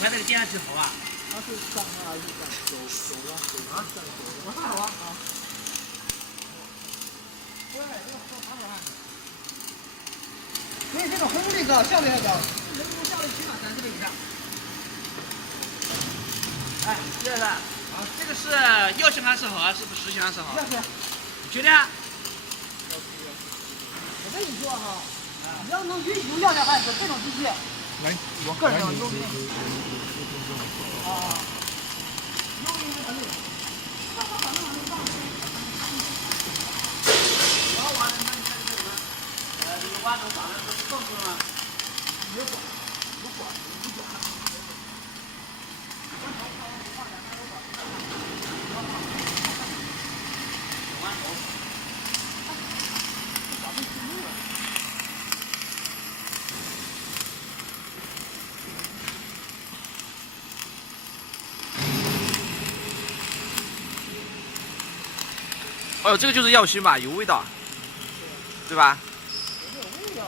出来那个电压计好吧？它是上啊，是上走啊，我上好啊。所以这个红那个效率还高，能够效率起码30倍以上。哎，这个啊，这个是药性安适好啊，是不是实心安适好？要是。你觉得啊？我跟你说哈，你要能允许用药量按这种机器，来，我个人认为优于啊，优于那个。这个挖头长得不是更粗了吗？有管，有管。哦，这个就是药芯吧，有味道，对吧？有味道。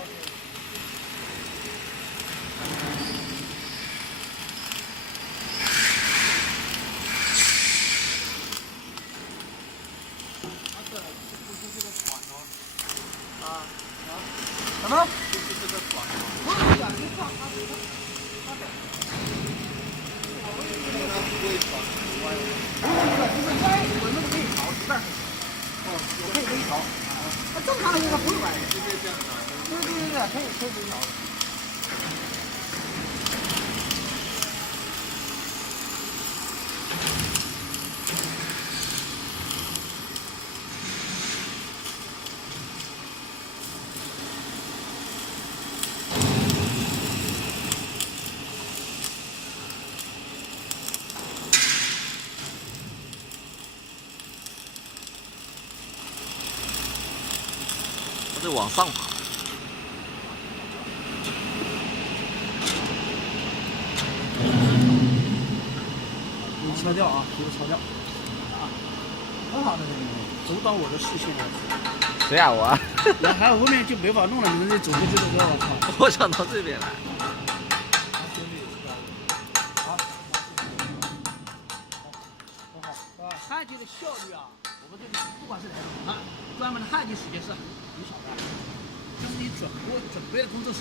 什么？就是这个管头。不是讲就上它的。不会调，就是歪，我们可以调，但是我可以微调。那正常的应该不会歪的。直接这样的。对，可以微调的。它是往上爬。你敲掉啊，皮子敲掉。啊，很好的这个，阻挡我的视线了。谁呀我？那还有后面就没法弄了，你们走过去的时候，我靠！我想到这边来。焊接的效率啊，我们这里不管是哪种，专门的焊接时间是很少的，就是你准备的工作时间。